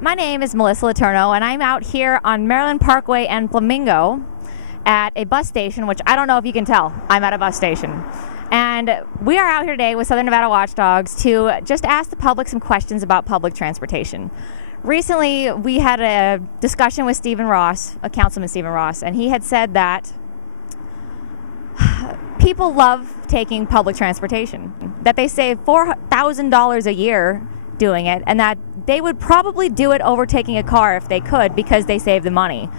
My name is Melissa Letourneau, and I'm out here on Maryland Parkway and Flamingo at a bus station, which I don't know if you can tell. I'm at a bus station. And we are out here today with Southern Nevada Watchdogs to just ask the public some questions about public transportation. Recently, we had a discussion with Stephen Ross, Councilman Steve Ross, and he had said that people love taking public transportation, that they save $4,000 a year doing it, and that they would probably do it over taking a car if they could because they save the money.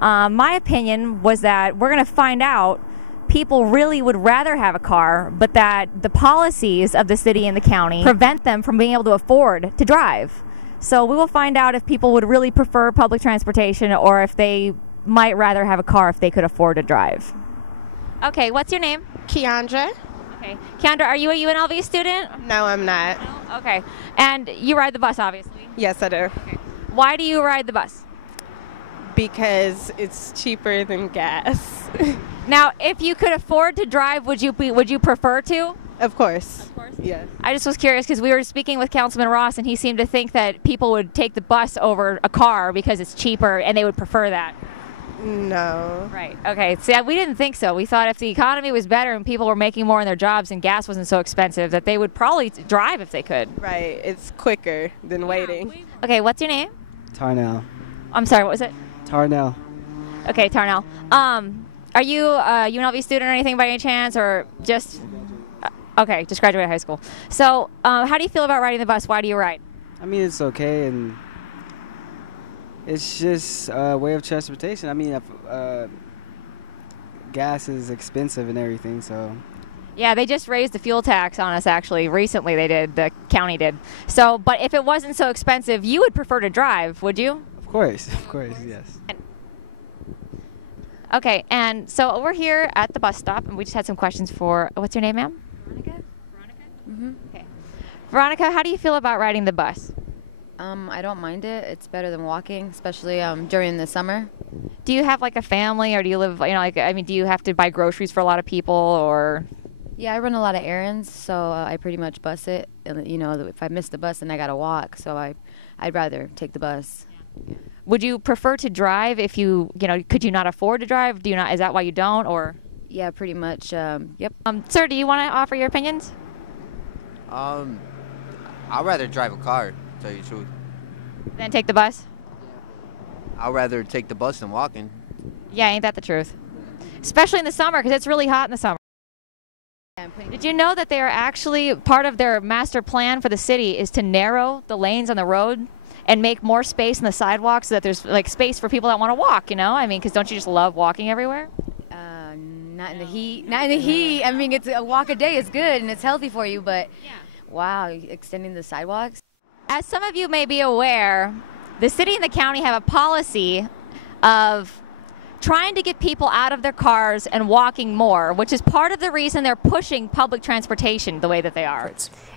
My opinion was that we're going to find out people really would rather have a car, but that the policies of the city and the county prevent them from being able to afford to drive. So we will find out if people would really prefer public transportation or if they might rather have a car if they could afford to drive. Okay, what's your name? Keandra. Okay. Keandra, are you a UNLV student? No, I'm not. No? Okay. And you ride the bus, obviously? Yes, I do. Okay. Why do you ride the bus? Because it's cheaper than gas. Now, if you could afford to drive, would you prefer to? Of course. Of course. Yes. I just was curious because we were speaking with Councilman Ross, and he seemed to think that people would take the bus over a car because it's cheaper, and they would prefer that. No. Right. Okay. See, we didn't think so. We thought if the economy was better and people were making more in their jobs and gas wasn't so expensive, that they would probably drive if they could. Right. It's quicker than waiting. Okay. What's your name? Tarnell. I'm sorry. What was it? Tarnell. Okay, Tarnell. Are you a UNLV student or anything by any chance, or just? Okay, just graduated high school. So, how do you feel about riding the bus? Why do you ride? I mean, it's okay, and it's just a way of transportation. I mean, gas is expensive and everything, so. Yeah, they just raised the fuel tax on us, actually. Recently they did. The county did. So, but if it wasn't so expensive, you would prefer to drive, would you? Of course, yes. Okay, and so we're here at the bus stop, and we just had some questions for, what's your name, ma'am? Veronica? Mm-hmm. Okay. Veronica, how do you feel about riding the bus? I don't mind it. It's better than walking, especially during the summer. Do you have like a family, or do you live, do you have to buy groceries for a lot of people, or? Yeah, I run a lot of errands, so I pretty much bus it. And, if I miss the bus, then I got to walk, so I'd rather take the bus. Would you prefer to drive if could you not afford to drive? Is that why you don't, or? Yeah, pretty much, yep. Sir, do you want to offer your opinions? I'd rather drive a car, to tell you the truth. Then take the bus? I'd rather take the bus than walking. Yeah, ain't that the truth? Especially in the summer, because it's really hot in the summer. Did you know that they are actually, part of their master plan for the city is to narrow the lanes on the road and make more space in the sidewalks so that there's like space for people that want to walk, because don't you just love walking everywhere? Not in the heat. Not in the heat. I mean, it's a walk a day is good and it's healthy for you, but wow, extending the sidewalks. As some of you may be aware, the city and the county have a policy of trying to get people out of their cars and walking more, which is part of the reason they're pushing public transportation the way that they are.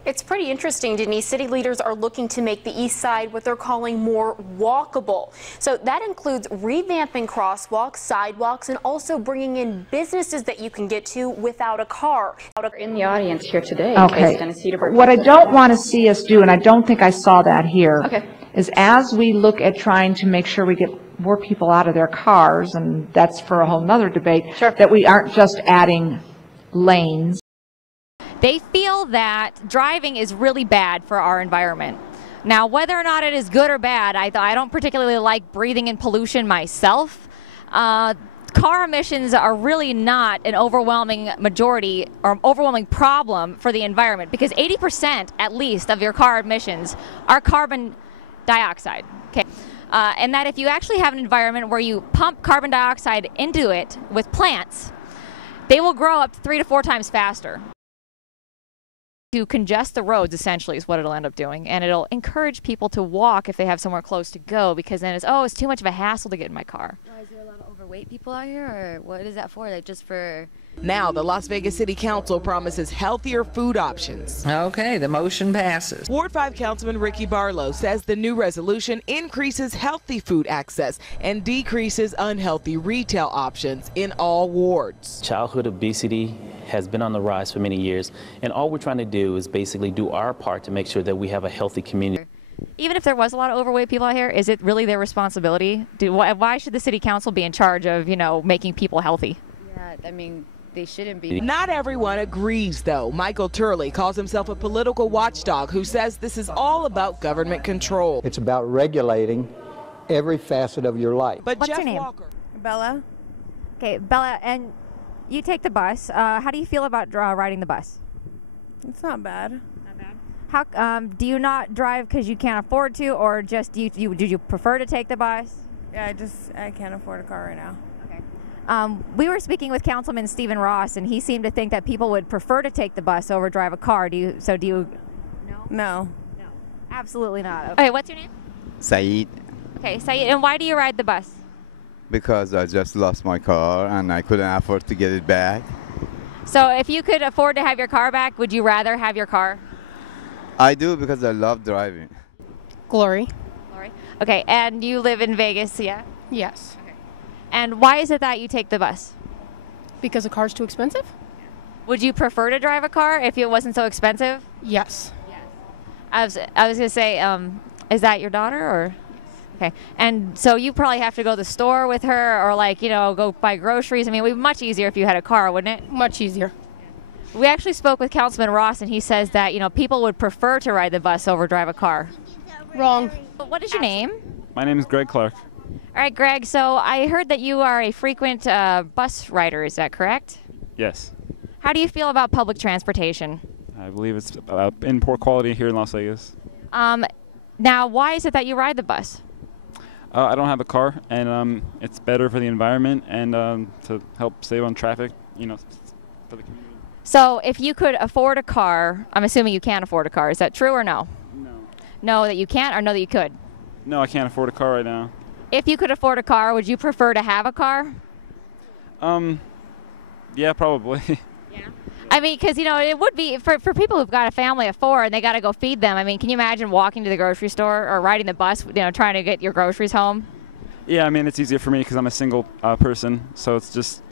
It's pretty interesting, Denise. City leaders are looking to make the east side what they're calling more walkable. So that includes revamping crosswalks, sidewalks, and also bringing in businesses that you can get to without a car. In the audience here today, okay. What I don't want to see us do, and I don't think I saw that here, is as we look at trying to make sure we get more people out of their cars, and that's for a whole nother debate, that we aren't just adding lanes. They feel that driving is really bad for our environment. Now, whether or not it is good or bad, I don't particularly like breathing in pollution myself. Car emissions are really not an overwhelming majority or overwhelming problem for the environment, because 80% at least of your car emissions are carbon dioxide. Okay. And that if you actually have an environment where you pump carbon dioxide into it with plants, they will grow up to 3 to 4 times faster. To congest the roads, essentially, is what it'll end up doing. And it'll encourage people to walk if they have somewhere close to go, because then it's too much of a hassle to get in my car. Well, is there a lot of overweight people out here, or what is that for? Like just for... Now, the Las Vegas City Council promises healthier food options. Okay, the motion passes. Ward 5 Councilman Ricky Barlow says the new resolution increases healthy food access and decreases unhealthy retail options in all wards. Childhood obesity has been on the rise for many years, and all we're trying to do is basically do our part to make sure that we have a healthy community. Even if there was a lot of overweight people out here, is it really their responsibility? Why should the city council be in charge of, making people healthy? Yeah, I mean, they shouldn't be. Not everyone agrees, though. Michael Turley calls himself a political watchdog who says this is all about government control. It's about regulating every facet of your life. But What's Jeff your name? Walker. Bella? Okay, Bella, and you take the bus. How do you feel about riding the bus? It's not bad. Not bad. How do you not drive because you can't afford to, or just do you prefer to take the bus? Yeah, I can't afford a car right now. Okay. We were speaking with Councilman Steve Ross, and he seemed to think that people would prefer to take the bus over drive a car. Do you? No. No. No. Absolutely not. Okay. What's your name? Saeed. Okay, Saeed. And why do you ride the bus? Because I just lost my car and I couldn't afford to get it back. So if you could afford to have your car back, would you rather have your car? I do because I love driving. Glory. Glory. Okay, and you live in Vegas, yeah? Yes. Okay. And why is it that you take the bus? Because a car's too expensive? Would you prefer to drive a car if it wasn't so expensive? Yes. I was going to say, is that your daughter or? Okay. And so you probably have to go to the store with her or go buy groceries. I mean, it would be much easier if you had a car, wouldn't it? Much easier. We actually spoke with Councilman Ross, and he says that, people would prefer to ride the bus over drive a car. Wrong. What is your name? My name is Greg Clark. All right, Greg. So I heard that you are a frequent bus rider. Is that correct? Yes. How do you feel about public transportation? I believe it's in poor quality here in Las Vegas. Now, why is it that you ride the bus? I don't have a car, and it's better for the environment and to help save on traffic, for the community. So if you could afford a car, I'm assuming you can't afford a car. Is that true or no? No. No, that you can't, or no, that you could? No, I can't afford a car right now. If you could afford a car, would you prefer to have a car? Yeah, probably. I mean, because, it would be, for people who've got a family of 4 and they got to go feed them, I mean, can you imagine walking to the grocery store or riding the bus, trying to get your groceries home? Yeah, I mean, it's easier for me because I'm a single person, so it's just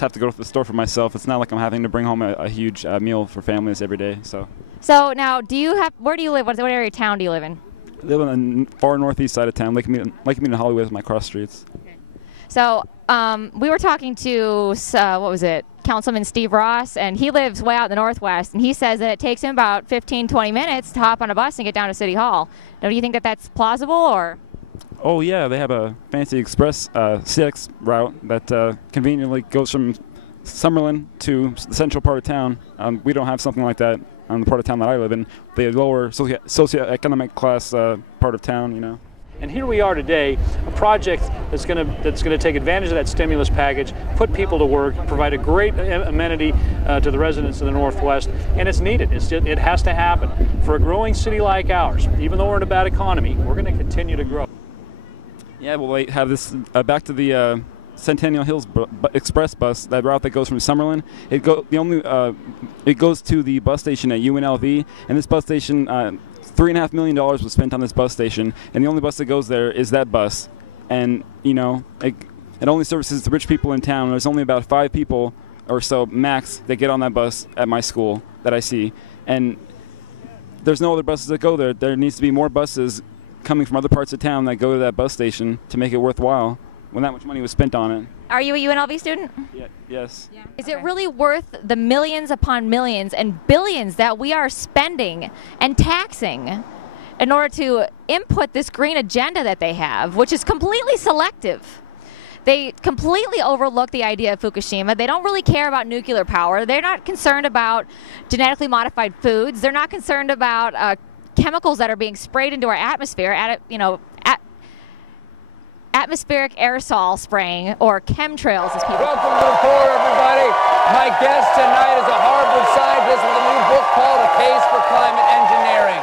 have to go to the store for myself. It's not like I'm having to bring home a huge meal for families every day, so. So now, where do you live? What area of town do you live in? I live on the far northeast side of town, Lake Mead Hollywood is my cross streets. Okay. So we were talking to, Councilman Steve Ross, and he lives way out in the Northwest, and he says that it takes him about 15, 20 minutes to hop on a bus and get down to City Hall. Now, do you think that that's plausible, or? Oh, yeah, they have a fancy express CX route that conveniently goes from Summerlin to the central part of town. We don't have something like that on the part of town that I live in, the lower socioeconomic class part of town, And here we are today, a project that's going to take advantage of that stimulus package, put people to work, provide a great amenity to the residents of the Northwest, and it's needed. It has to happen. For a growing city like ours, even though we're in a bad economy, we're going to continue to grow. Yeah, well, they have this back to the Centennial Hills Express bus, that route that goes from Summerlin. It goes to the bus station at UNLV, and this bus station. $3.5 million was spent on this bus station, and the only bus that goes there is that bus. And, it only services the rich people in town. There's only about 5 people or so max that get on that bus at my school that I see. And there's no other buses that go there. There needs to be more buses coming from other parts of town that go to that bus station to make it worthwhile when that much money was spent on it. Are you a UNLV student? Yeah, yes. Yeah. Is it really worth the millions upon millions and billions that we are spending and taxing in order to input this green agenda that they have, which is completely selective? They completely overlook the idea of Fukushima. They don't really care about nuclear power. They're not concerned about genetically modified foods. They're not concerned about chemicals that are being sprayed into our atmosphere, atmospheric aerosol spraying, or chemtrails, as people. Welcome to the floor, everybody. My guest tonight is a Harvard scientist with a new book called A Case for Climate Engineering.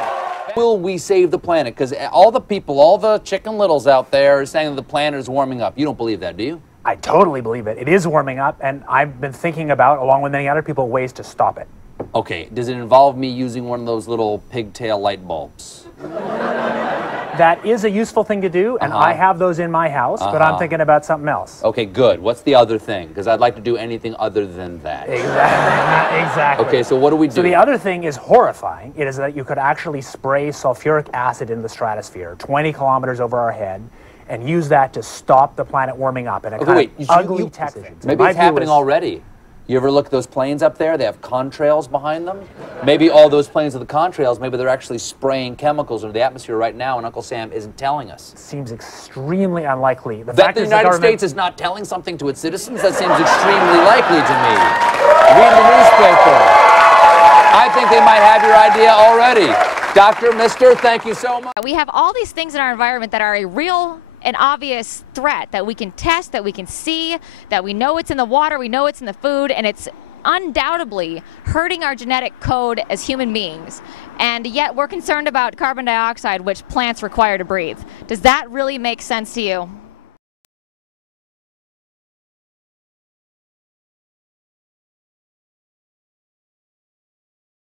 Will we save the planet? Because all the people, all the Chicken Littles out there are saying that the planet is warming up. You don't believe that, do you? I totally believe it. It is warming up, and I've been thinking about, along with many other people, ways to stop it. Okay, does it involve me using one of those little pigtail light bulbs? That is a useful thing to do, and I have those in my house, but I'm thinking about something else. Okay, good. What's the other thing? Because I'd like to do anything other than that. Exactly. Okay, so what do we do? So the other thing is horrifying. It is that you could actually spray sulfuric acid in the stratosphere 20 kilometers over our head and use that to stop the planet warming up. And ugly tech things. Maybe it's happening already. You ever look at those planes up there? They have contrails behind them. Maybe all those planes with the contrails, maybe they're actually spraying chemicals into the atmosphere right now, and Uncle Sam isn't telling us. Seems extremely unlikely. That the United States is not telling something to its citizens? That seems extremely likely to me. Read the newspaper. I think they might have your idea already. Dr. Mister, thank you so much. We have all these things in our environment that are a real and obvious threat that we can test, that we can see, that we know it's in the water, we know it's in the food, and it's undoubtedly hurting our genetic code as human beings. And yet we're concerned about carbon dioxide, which plants require to breathe. Does that really make sense to you?